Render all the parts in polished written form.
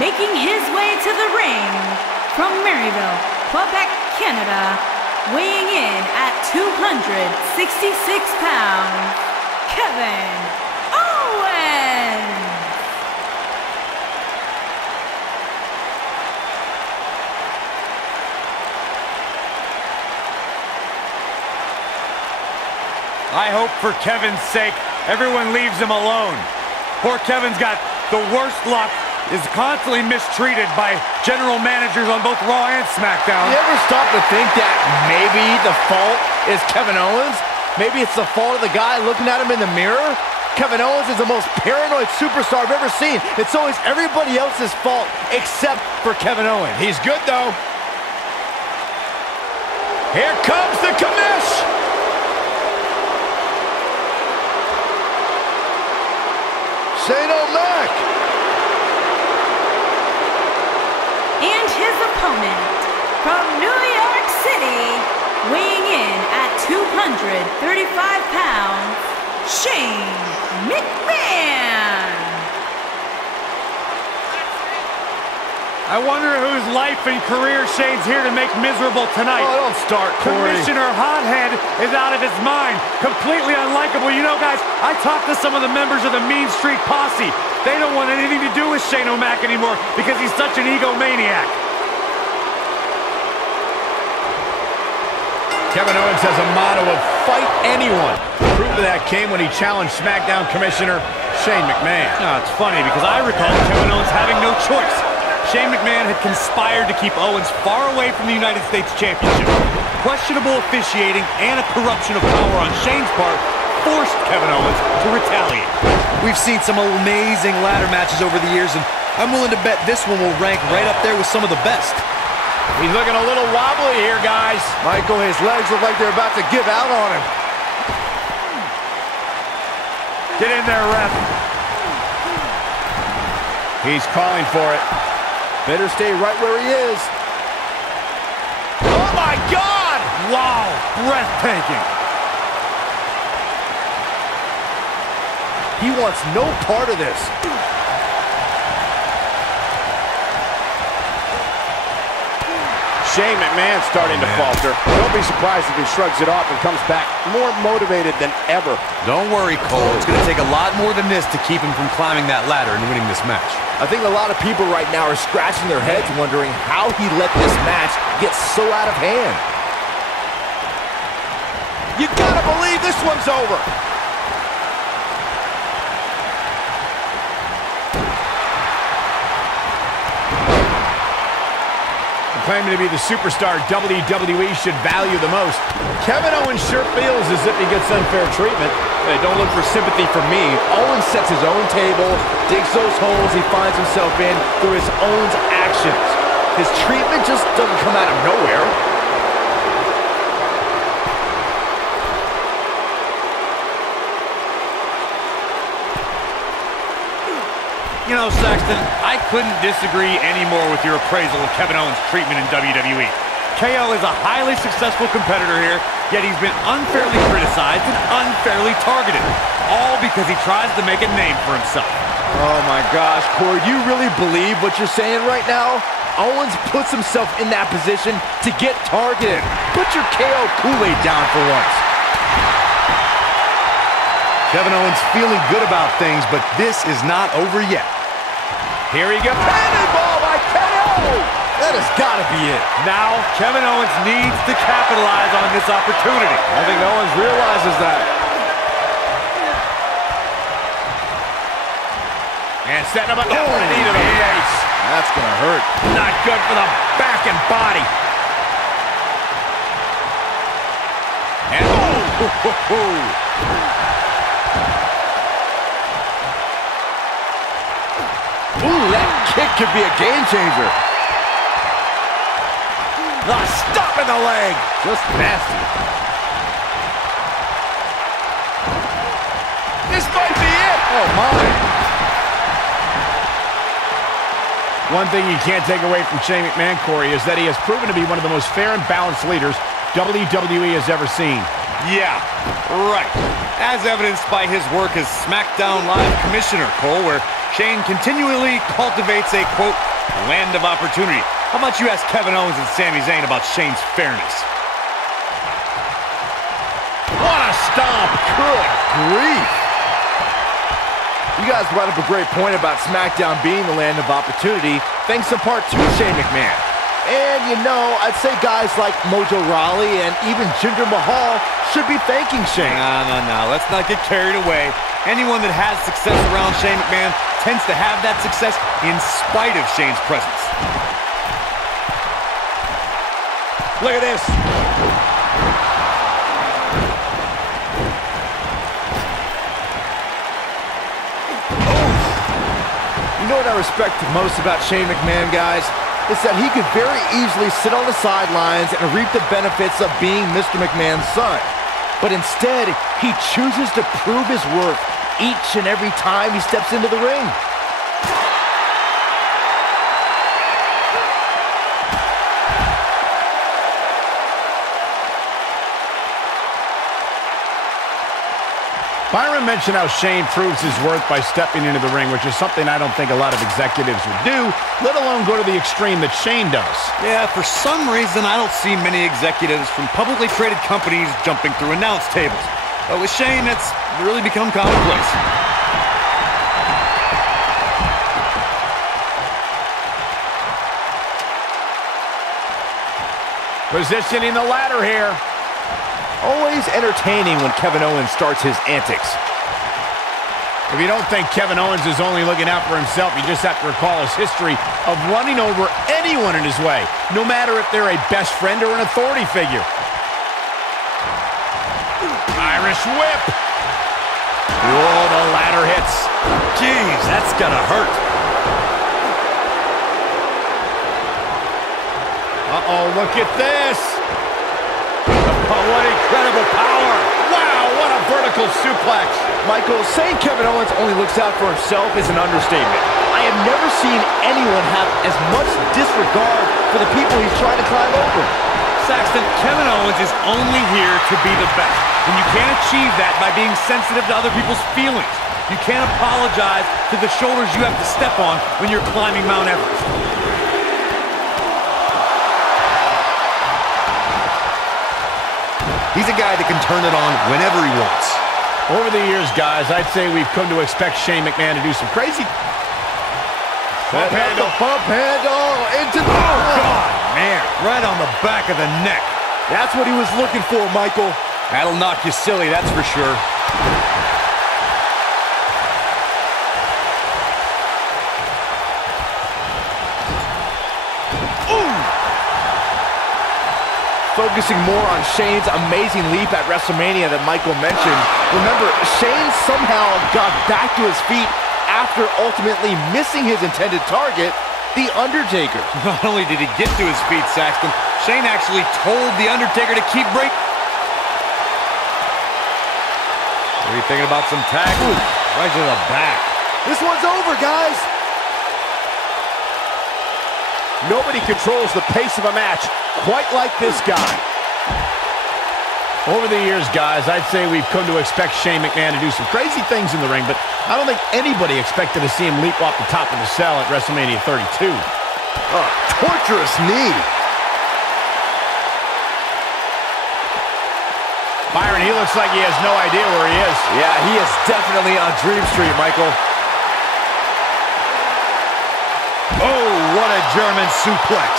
Making his way to the ring from Maryville, Quebec, Canada, weighing in at 266 pounds, Kevin Owens! I hope for Kevin's sake, everyone leaves him alone. Poor Kevin's got the worst luck, is constantly mistreated by general managers on both Raw and SmackDown. You ever stop to think that maybe the fault is Kevin Owens? Maybe it's the fault of the guy looking at him in the mirror? Kevin Owens is the most paranoid superstar I've ever seen. It's always everybody else's fault except for Kevin Owens. He's good, though. Here comes the commish! Shane McMahon! And his opponent from New York City, weighing in at 235 pounds, Shane McMahon. I wonder whose life and career Shane's here to make miserable tonight. Oh, don't start, Corey. Commissioner Hothead is out of his mind. Completely unlikable. You know, guys, I talked to some of the members of the Mean Street Posse. They don't want anything to do with Shane O'Mac anymore because he's such an egomaniac. Kevin Owens has a motto of fight anyone. Proof of that came when he challenged SmackDown Commissioner Shane McMahon. No, it's funny because I recall Kevin Owens having no choice. Shane McMahon had conspired to keep Owens far away from the United States Championship. Questionable officiating and a corruption of power on Shane's part forced Kevin Owens to retaliate. We've seen some amazing ladder matches over the years, and I'm willing to bet this one will rank right up there with some of the best. He's looking a little wobbly here, guys. Michael, his legs look like they're about to give out on him. Get in there, ref. He's calling for it. Better stay right where he is. Oh, my God! Wow, breathtaking. He wants no part of this. Shane McMahon's starting to falter. Don't be surprised if he shrugs it off and comes back more motivated than ever. Don't worry, Cole. It's going to take a lot more than this to keep him from climbing that ladder and winning this match. I think a lot of people right now are scratching their heads wondering how he let this match get so out of hand. You gotta believe this one's over. Claiming to be the superstar WWE should value the most, Kevin Owens sure feels as if he gets unfair treatment. Hey, don't look for sympathy from me. Owens sets his own table, digs those holes he finds himself in through his own actions. His treatment just doesn't come out of nowhere. You know, Saxton, I couldn't disagree anymore with your appraisal of Kevin Owens' treatment in WWE. KO is a highly successful competitor here, yet he's been unfairly criticized and unfairly targeted, all because he tries to make a name for himself. Oh my gosh, Corey, do you really believe what you're saying right now? Owens puts himself in that position to get targeted. Put your KO Kool-Aid down for once. Kevin Owens feeling good about things, but this is not over yet. Here he goes. Cannonball by KO! That has got to be it. Now, Kevin Owens needs to capitalize on this opportunity. I think Owens realizes that. And setting him up. Oh, knee to the face. That's going to hurt. Not good for the back and body. And ooh, that kick could be a game changer. the stop in the leg. Just nasty. This might be it. Oh, my. One thing you can't take away from Shane McMahon, Corey, is that he has proven to be one of the most fair and balanced leaders WWE has ever seen. Yeah, right. As evidenced by his work as SmackDown Live Commissioner, Cole, where Shane continually cultivates a, quote, land of opportunity. How about you ask Kevin Owens and Sami Zayn about Shane's fairness? What a stomp! Good grief! You guys brought up a great point about SmackDown being the land of opportunity, thanks in part to Shane McMahon. And, you know, I'd say guys like Mojo Rawley and even Jinder Mahal should be thanking Shane. No. Let's not get carried away. Anyone that has success around Shane McMahon tends to have that success in spite of Shane's presence. Look at this. You know what I respect most about Shane McMahon, guys? Is that he could very easily sit on the sidelines and reap the benefits of being Mr. McMahon's son. But instead, he chooses to prove his worth each and every time he steps into the ring. Byron mentioned how Shane proves his worth by stepping into the ring, which is something I don't think a lot of executives would do, let alone go to the extreme that Shane does. Yeah, for some reason, I don't see many executives from publicly traded companies jumping through announce tables. But with Shane, that's really become commonplace. Positioning the ladder here. Always entertaining when Kevin Owens starts his antics. If you don't think Kevin Owens is only looking out for himself, you just have to recall his history of running over anyone in his way, no matter if they're a best friend or an authority figure. Irish whip. Oh, the ladder hits. Jeez, that's gotta hurt. Uh-oh, look at this. Oh, what incredible power. Wow, what a vertical suplex. Michael, saying Kevin Owens only looks out for himself is an understatement. I have never seen anyone have as much disregard for the people he's trying to climb over. Saxton, Kevin Owens is only here to be the best. And you can't achieve that by being sensitive to other people's feelings. You can't apologize to the shoulders you have to step on when you're climbing Mount Everest. He's a guy that can turn it on whenever he wants. Over the years, guys, I'd say we've come to expect Shane McMahon to do some crazy... Bump handle, into the... Oh, God, man, right on the back of the neck. That's what he was looking for, Michael. That'll knock you silly, that's for sure. Focusing more on Shane's amazing leap at WrestleMania that Michael mentioned. Remember, Shane somehow got back to his feet after ultimately missing his intended target, The Undertaker. Not only did he get to his feet, Saxton, Shane actually told The Undertaker to keep breaking. What are you thinking about some tackles? Right to the back. This one's over, guys. Nobody controls the pace of a match quite like this guy. Over the years, guys, I'd say we've come to expect Shane McMahon to do some crazy things in the ring, but I don't think anybody expected to see him leap off the top of the cell at WrestleMania 32. A torturous knee. Byron, he looks like he has no idea where he is. Yeah, he is definitely on Dream Street, Michael. Oh, what a German suplex.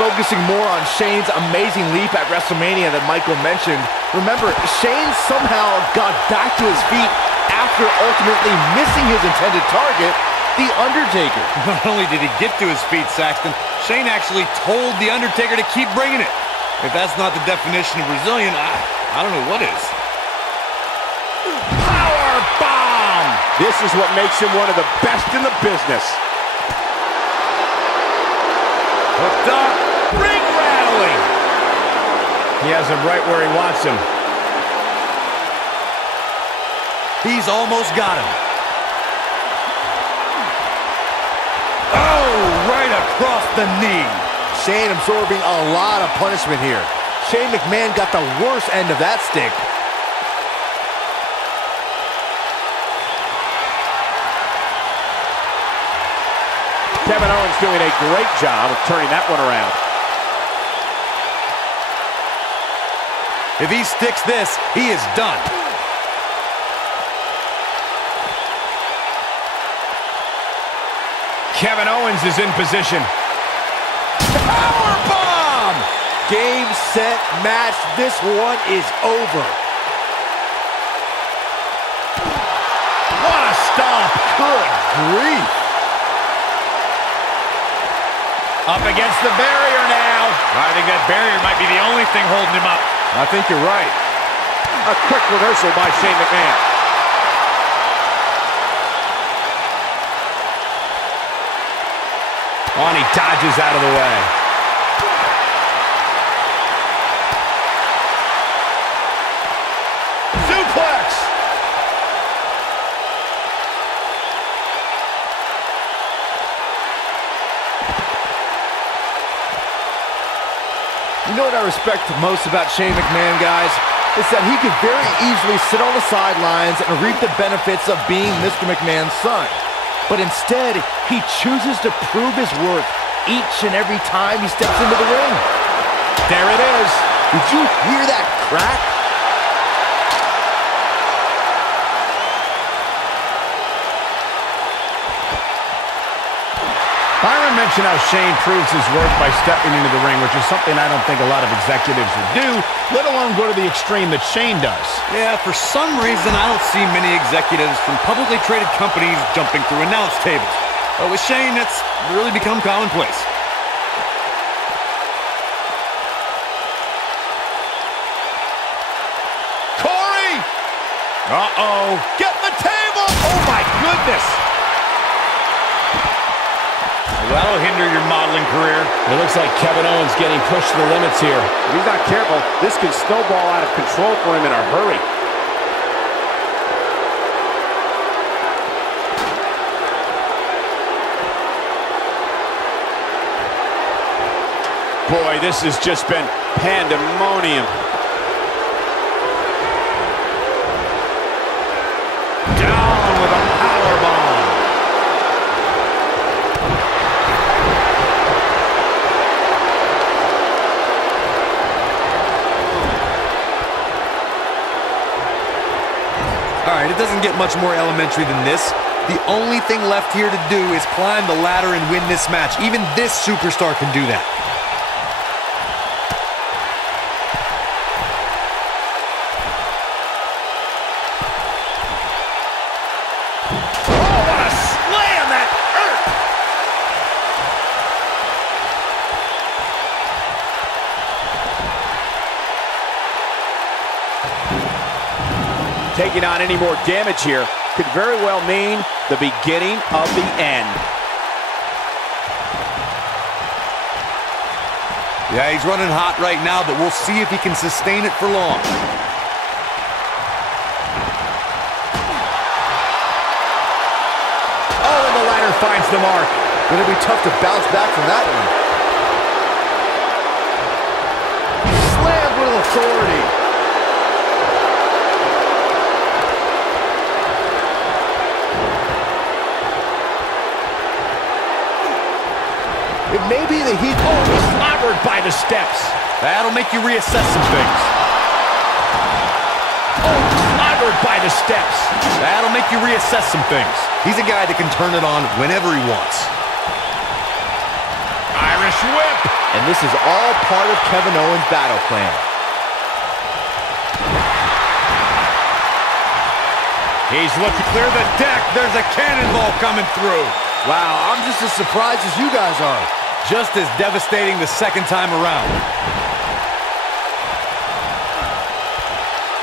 Focusing more on Shane's amazing leap at WrestleMania that Michael mentioned. Remember, Shane somehow got back to his feet after ultimately missing his intended target, The Undertaker. Not only did he get to his feet, Saxton, Shane actually told The Undertaker to keep bringing it. If that's not the definition of Brazilian, I don't know what is. Power bomb! This is what makes him one of the best in the business. Hooked up. Ring rattling. He has him right where he wants him. He's almost got him. Oh, right across the knee. Shane absorbing a lot of punishment here. Shane McMahon got the worst end of that stick. Kevin Owens doing a great job of turning that one around. If he sticks this, he is done. Kevin Owens is in position. Powerbomb! Game, set, match. This one is over. What a stomp. Good grief. Up against the barrier now. I think that barrier might be the only thing holding him up. I think you're right. A quick reversal by Shane McMahon. Oh, and he dodges out of the way. Suplex! You know what I respect most about Shane McMahon, guys? Is that he could very easily sit on the sidelines and reap the benefits of being Mr. McMahon's son. But instead, he chooses to prove his worth each and every time he steps into the ring. There it is. Did you hear that crack? Byron mentioned how Shane proves his worth by stepping into the ring, which is something I don't think a lot of executives would do, let alone go to the extreme that Shane does. Yeah, for some reason, I don't see many executives from publicly traded companies jumping through announce tables. But with Shane, that's really become commonplace. Corey! Uh-oh. Get the table! Oh, my goodness! That'll hinder your modeling career. It looks like Kevin Owens getting pushed to the limits here. If he's not careful, this can snowball out of control for him in a hurry. Boy, this has just been pandemonium. Down with a powerbomb. All right, it doesn't get much more elementary than this. The only thing left here to do is climb the ladder and win this match. Even this superstar can do that. Oh, what a slam! That hurt! Taking on any more damage here could very well mean the beginning of the end. Yeah, he's running hot right now, but we'll see if he can sustain it for long. Oh, and the ladder finds the mark. Gonna be tough to bounce back from that one. Slammed with authority. It may be the heat. Oh, he's clobbered by the steps. That'll make you reassess some things. Oh, clobbered by the steps. That'll make you reassess some things. He's a guy that can turn it on whenever he wants. Irish whip. And this is all part of Kevin Owens' battle plan. He's looking to clear the deck. There's a cannonball coming through. Wow, I'm just as surprised as you guys are. Just as devastating the second time around.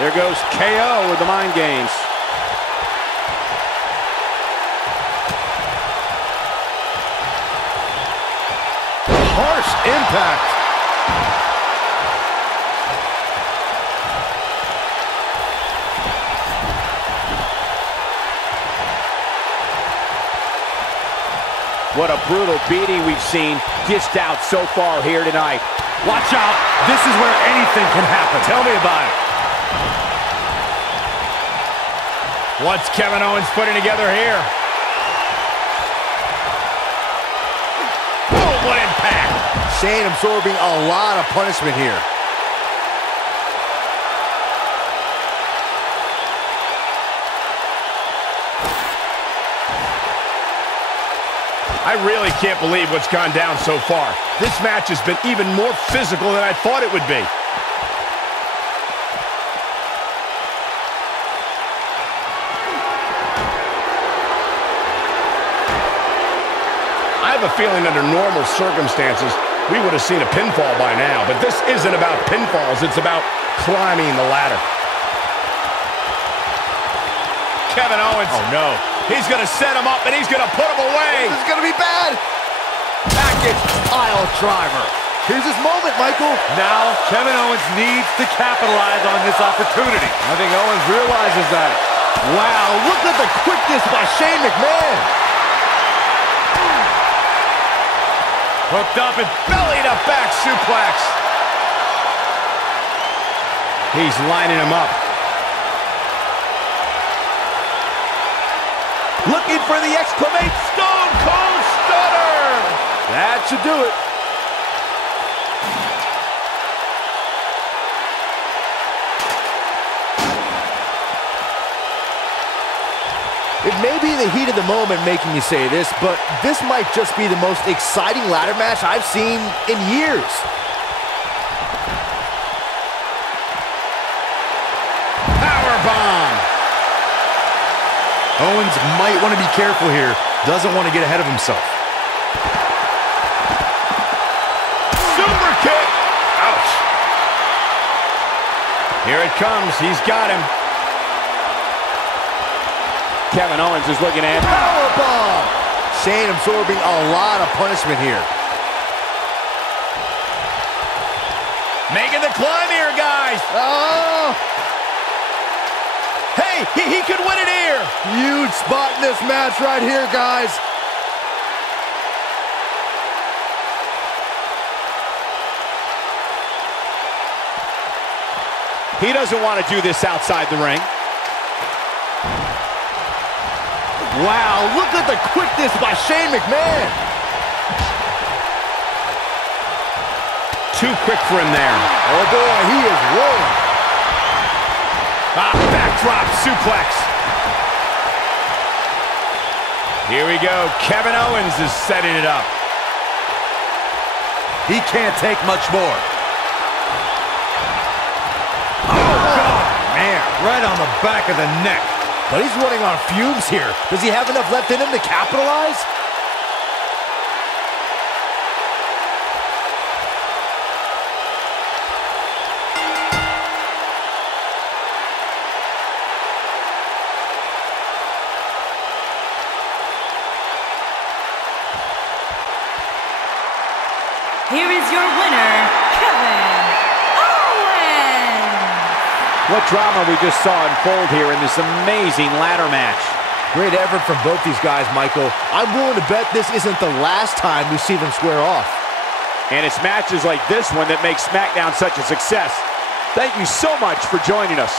There goes KO with the mind games. Harsh impact. What a brutal beating we've seen dished out so far here tonight. Watch out. This is where anything can happen. Tell me about it. What's Kevin Owens putting together here? Shane absorbing a lot of punishment here. I really can't believe what's gone down so far. This match has been even more physical than I thought it would be. I have a feeling under normal circumstances, we would have seen a pinfall by now, but this isn't about pinfalls, it's about climbing the ladder. Kevin Owens. Oh, no. He's going to set him up, and he's going to put him away. This is going to be bad. Package pile driver. Here's his moment, Michael. Now, Kevin Owens needs to capitalize on this opportunity. I think Owens realizes that. Wow, look at the quickness by Shane McMahon. Hooked up and belly to back suplex. He's lining him up. Looking for the exclamation Stone Cold Stunner. That should do it. It may be the heat of the moment making me say this, but this might just be the most exciting ladder match I've seen in years. Powerbomb. Owens might want to be careful here. Doesn't want to get ahead of himself. Super kick. Ouch. Here it comes. He's got him. Kevin Owens is looking at Powerbomb. Shane absorbing a lot of punishment here. Making the climb here, guys. Oh! Hey, he could win it here. Huge spot in this match right here, guys. He doesn't want to do this outside the ring. Wow, look at the quickness by Shane McMahon. Too quick for him there. Oh boy, he is rolling. Backdrop suplex. Here we go. Kevin Owens is setting it up. He can't take much more. Oh, God, man. Right on the back of the neck. But he's running on fumes here. Does he have enough left in him to capitalize? Here is your winner, Kevin Owens! What drama we just saw unfold here in this amazing ladder match. Great effort from both these guys, Michael. I'm willing to bet this isn't the last time we see them square off. And it's matches like this one that make SmackDown such a success. Thank you so much for joining us.